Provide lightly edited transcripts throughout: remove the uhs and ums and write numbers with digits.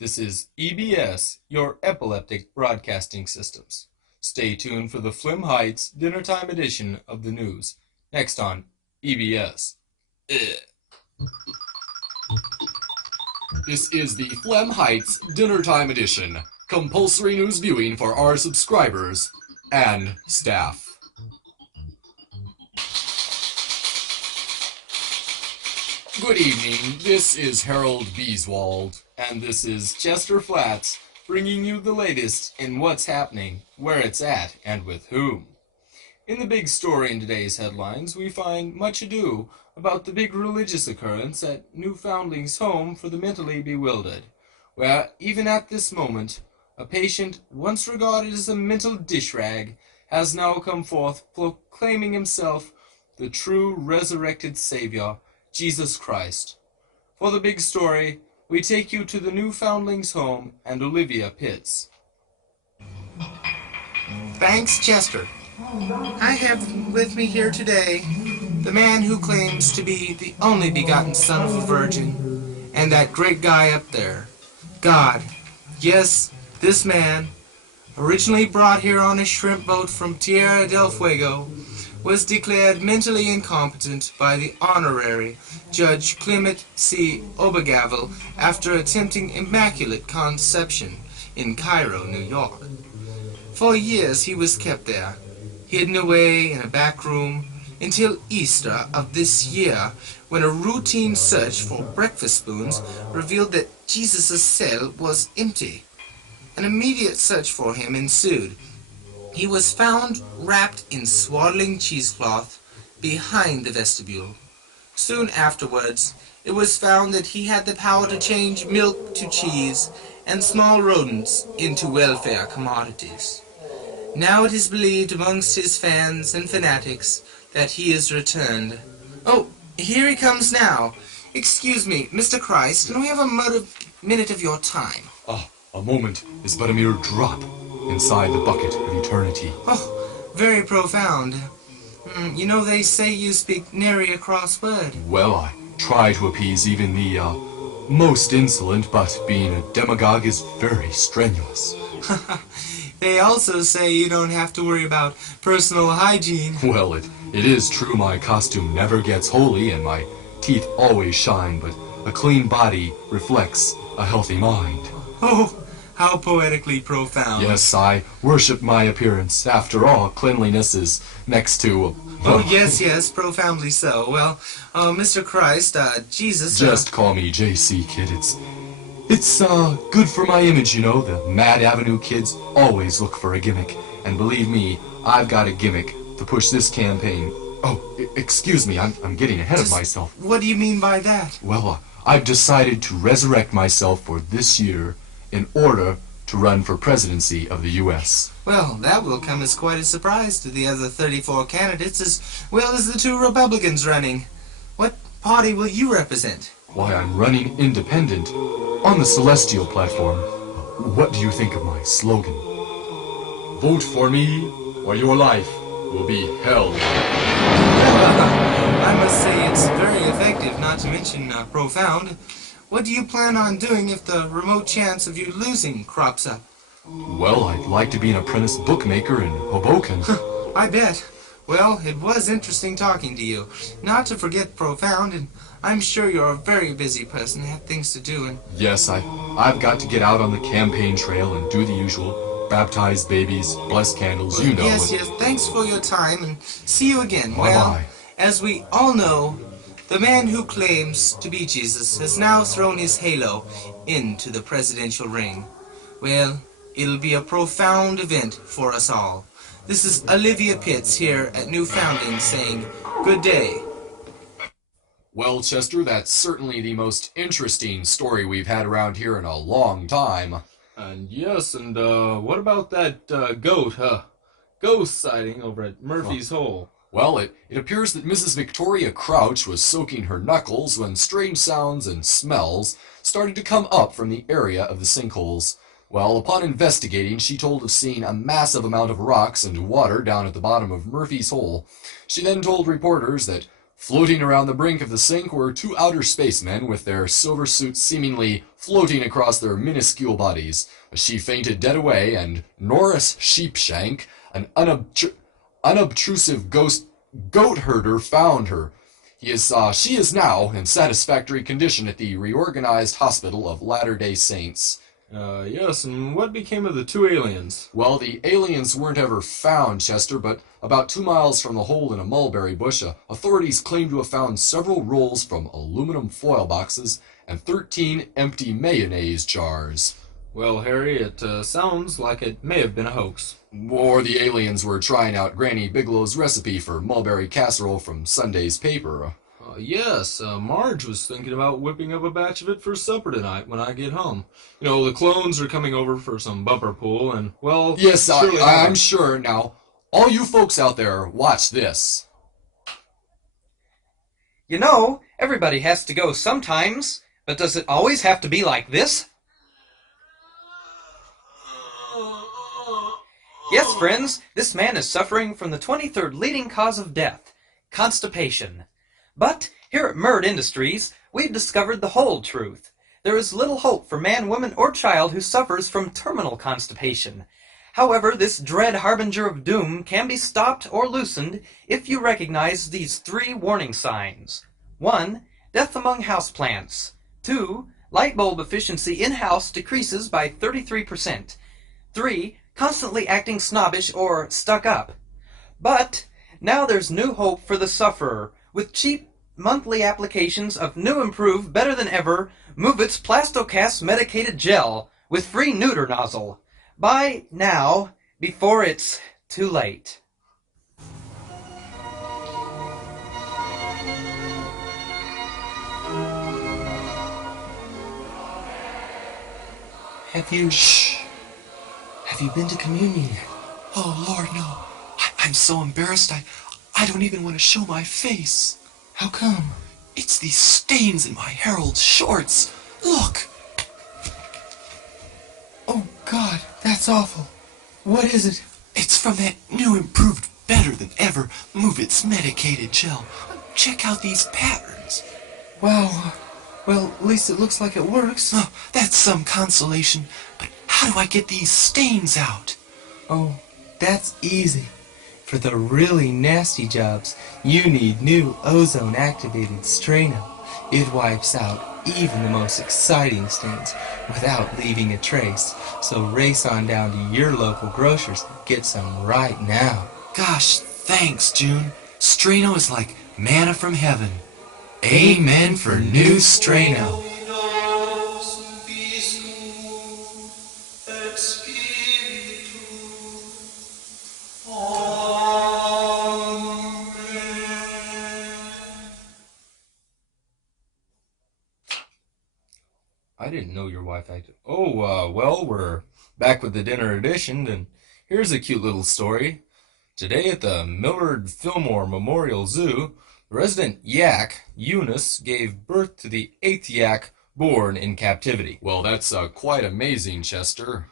This is EBS, your epileptic broadcasting systems. Stay tuned for the Phlegm Heights Dinnertime Edition of the news. Next on EBS. This is the Phlegm Heights Dinnertime Edition, compulsory news viewing for our subscribers and staff. Good evening, this is Harold Beeswald, and this is Chester Flats, bringing you the latest in what's happening, where it's at, and with whom. In the big story in today's headlines, we find much ado about the big religious occurrence at Newfoundland's home for the mentally bewildered, where, even at this moment, a patient once regarded as a mental dish rag has now come forth proclaiming himself the true resurrected Savior, Jesus Christ. For the big story, we take you to the Newfoundling's home and Olivia Pitts. Thanks, Chester. I have with me here today the man who claims to be the only begotten son of a virgin, and that great guy up there, God. Yes, this man, originally brought here on a shrimp boat from Tierra del Fuego, was declared mentally incompetent by the Honorary Judge Clement C. Obergavel after attempting immaculate conception in Cairo, New York. For years he was kept there, hidden away in a back room, until Easter of this year, when a routine search for breakfast spoons revealed that Jesus' cell was empty. An immediate search for him ensued. He was found wrapped in swaddling cheesecloth behind the vestibule. Soon afterwards, it was found that he had the power to change milk to cheese and small rodents into welfare commodities. Now it is believed amongst his fans and fanatics that he is returned. Oh, here he comes now. Excuse me, Mr. Christ, can we have a minute of your time? A moment is but a mere drop inside the bucket of eternity. Oh, very profound. You know, they say you speak nary a cross word. Well, I try to appease even the, most insolent, but being a demagogue is very strenuous. They also say you don't have to worry about personal hygiene. Well, it is true my costume never gets holy and my teeth always shine, but a clean body reflects a healthy mind. Oh, how poetically profound. Yes, I worship my appearance. After all, cleanliness is next to... Oh, yes, profoundly so. Well, Mr. Christ, Jesus... Just call me JC, kid. It's good for my image, you know. The Mad Avenue kids always look for a gimmick. And believe me, I've got a gimmick to push this campaign. Oh, excuse me, I'm getting ahead of myself. What do you mean by that? Well, I've decided to resurrect myself for this year in order to run for presidency of the U.S. Well, that will come as quite a surprise to the other 34 candidates as well as the 2 Republicans running. What party will you represent? Why, I'm running independent on the Celestial platform. What do you think of my slogan? Vote for me, or your life will be hell. I must say it's very effective, not to mention profound. What do you plan on doing if the remote chance of you losing crops up? Well, I'd like to be an apprentice bookmaker in Hoboken. I bet. Well, it was interesting talking to you. Not to forget profound, and I'm sure you're a very busy person and have things to do. And yes, I've got to get out on the campaign trail and do the usual. Baptize babies, bless candles, you know. Yes, thanks for your time, and see you again. Bye-bye. Well, as we all know, the man who claims to be Jesus has now thrown his halo into the presidential ring. Well, it'll be a profound event for us all. This is Olivia Pitts here at Newfoundland saying, good day. Well, Chester, that's certainly the most interesting story we've had around here in a long time. And yes, and what about that ghost sighting over at Murphy's Hole? Well, it appears that Mrs. Victoria Crouch was soaking her knuckles when strange sounds and smells started to come up from the area of the sinkholes. Well, upon investigating, she told of seeing a massive amount of rocks and water down at the bottom of Murphy's Hole. She then told reporters that Floating around the brink of the sink were two outer spacemen with their silver suits seemingly floating across their minuscule bodies. She fainted dead away, and Norris Sheepshank, an unobtrusive goat herder, found her. She is now in satisfactory condition at the reorganized hospital of Latter-day Saints. Yes, and what became of the two aliens? Well, the aliens weren't ever found, Chester, but about 2 miles from the hole in a mulberry bush, authorities claim to have found several rolls from aluminum foil boxes and 13 empty mayonnaise jars. Well, Harry, it sounds like it may have been a hoax. Or the aliens were trying out Granny Bigelow's recipe for mulberry casserole from Sunday's paper. Yes, Marge was thinking about whipping up a batch of it for supper tonight when I get home. You know, the clones are coming over for some bumper pool, and, well... Yes, I'm sure. Now, all you folks out there, watch this. You know, everybody has to go sometimes, but does it always have to be like this? Yes, friends, this man is suffering from the 23rd leading cause of death, constipation. But here at Murd Industries, we've discovered the whole truth. There is little hope for man, woman, or child who suffers from terminal constipation. However, this dread harbinger of doom can be stopped or loosened if you recognize these 3 warning signs. 1. Death among houseplants. 2. Light bulb efficiency in-house decreases by 33%. 3. Constantly acting snobbish or stuck up. But now there's new hope for the sufferer, with cheap monthly applications of new, improved, better than ever Movit's Plastocast medicated gel with free neuter nozzle. Buy now before it's too late. Have you been to communion yet? Oh, Lord, no. I'm so embarrassed, I don't even want to show my face. How come? It's these stains in my Herald shorts. Look! Oh, God, that's awful. What is it? It's from that new, improved, better than ever Movit's medicated gel. Check out these patterns. Wow. Well, at least it looks like it works. Oh, that's some consolation. But how do I get these stains out? Oh, that's easy. For the really nasty jobs, you need new ozone-activated Strano. It wipes out even the most exciting stains without leaving a trace. So race on down to your local grocer's and get some right now. Gosh, thanks, June. Strano is like manna from heaven. Amen for new Strano. I didn't know your wife acted... well, we're back with the dinner edition, and here's a cute little story. Today at the Millard Fillmore Memorial Zoo, the resident yak, Eunice, gave birth to the 8th yak born in captivity. Well, that's quite amazing, Chester.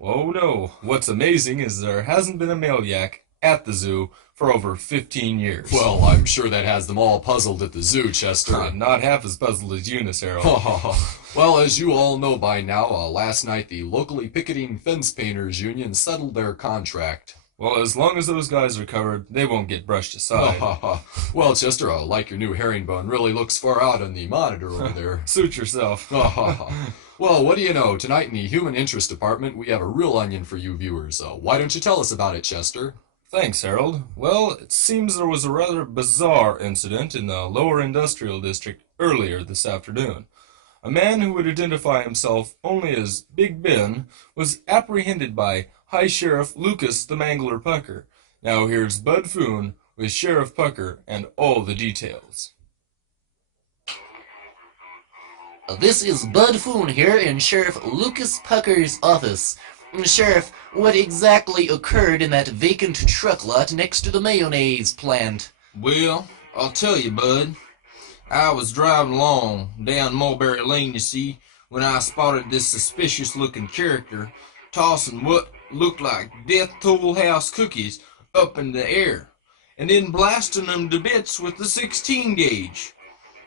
Oh no, what's amazing is there hasn't been a male yak at the zoo for over 15 years. Well, I'm sure that has them all puzzled at the zoo, Chester. Not half as puzzled as Eunice, Harold. Well, as you all know by now, last night the locally picketing fence painters union settled their contract. Well, as long as those guys are covered, they won't get brushed aside. Well, Chester, like your new herringbone really looks far out on the monitor over there. Suit yourself. Well, what do you know? Tonight in the Human Interest Department, we have a real onion for you viewers. Why don't you tell us about it, Chester? Thanks, Harold. Well, it seems there was a rather bizarre incident in the lower industrial district earlier this afternoon. A man who would identify himself only as Big Ben was apprehended by High Sheriff Lucas the Mangler Pucker. Now here's Bud Foon with Sheriff Pucker and all the details. This is Bud Foon here in Sheriff Lucas Pucker's office. Sheriff, what exactly occurred in that vacant truck lot next to the mayonnaise plant? Well, I'll tell you, Bud. I was driving along down Mulberry Lane, you see, when I spotted this suspicious-looking character tossing what looked like death toll house cookies up in the air. and then blasting them to bits with the 16 gauge.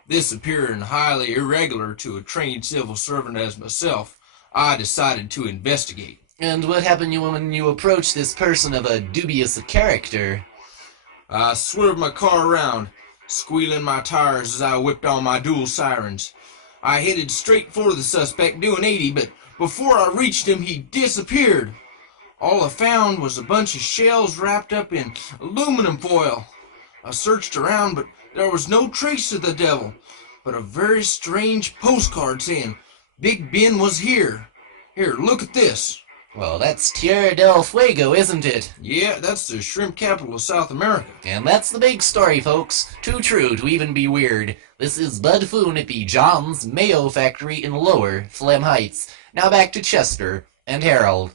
This appearing highly irregular to a trained civil servant as myself, I decided to investigate. And what happened when you approached this person of a dubious character? I swerved my car around, squealing my tires as I whipped on my dual sirens. I headed straight for the suspect, doing 80, but before I reached him, he disappeared. All I found was a bunch of shells wrapped up in aluminum foil. I searched around, but there was no trace of the devil, but a very strange postcard saying, "Big Ben was here. Here, look at this." Well, that's Tierra del Fuego, isn't it? Yeah, that's the shrimp capital of South America. And that's the big story, folks. Too true to even be weird. This is Bud Foon at the John's Mayo Factory in Lower Phlegm Heights. Now back to Chester and Harold.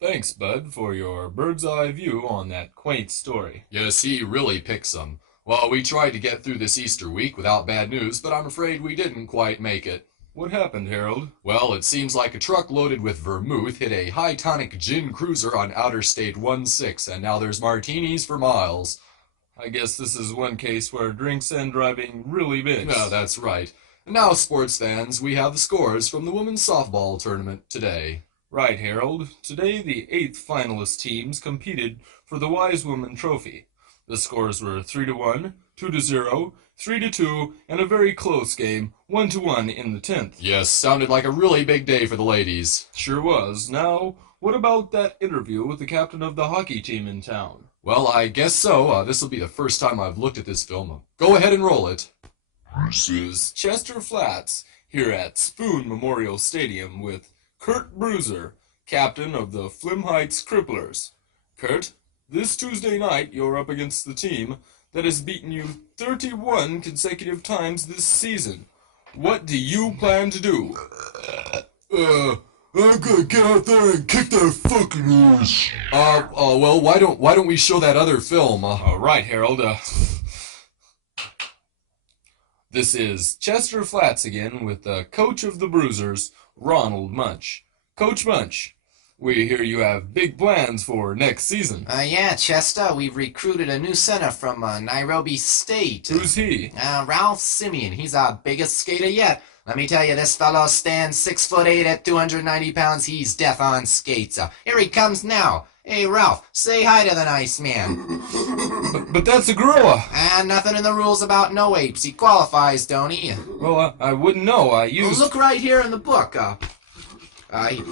Thanks, Bud, for your bird's eye view on that quaint story. Yes, he really picks some. Well, we tried to get through this Easter week without bad news, but I'm afraid we didn't quite make it. What happened, Harold? Well, it seems like a truck loaded with vermouth hit a high tonic gin cruiser on Outer State 16, and now there's martinis for miles. I guess this is one case where drinks and driving really mix. No, that's right. And now, sports fans, we have the scores from the women's softball tournament today. Right, Harold. Today, the 8th finalist teams competed for the Wise Woman Trophy. The scores were 3-1, 2-0, 3-2, and a very close game, 1-1 in the 10th. Yes, sounded like a really big day for the ladies. Sure was. Now, what about that interview with the captain of the hockey team in town? Well, I guess so. This will be the first time I've looked at this film. Go ahead and roll it. This is Chester Flats, here at Spoon Memorial Stadium with Kurt Bruiser, captain of the Phlegm Heights Cripplers. Kurt, this Tuesday night you're up against the team that has beaten you 31 consecutive times this season. What do you plan to do? I'm gonna get out there and kick their fucking ass. Well, why don't we show that other film? All right, Harold. This is Chester Flats again with the coach of the Bruisers, Ronald Munch. Coach Munch, we hear you have big plans for next season. Yeah, Chester, we've recruited a new center from Nairobi State. Who's he? Ralph Simeon. He's our biggest skater yet. Let me tell you, this fellow stands 6'8" at 290 pounds. He's death on skates. Here he comes now. Hey, Ralph, say hi to the nice man. But that's a gorilla. And nothing in the rules about no apes. He qualifies, don't he? Well, I wouldn't know. I used... Look right here in the book.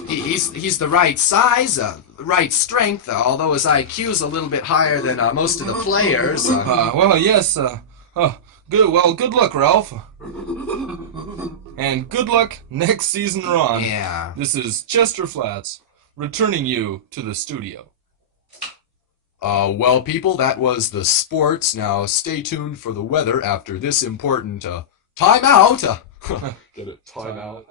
He's the right size, the right strength, although his IQ's a little bit higher than most of the players. Well, yes. Good. Well, good luck, Ralph. And good luck next season, Ron. Yeah. This is Chester Flats, returning you to the studio. Well, people, that was the sports. Now, stay tuned for the weather after this important, time out. Get it? Time out.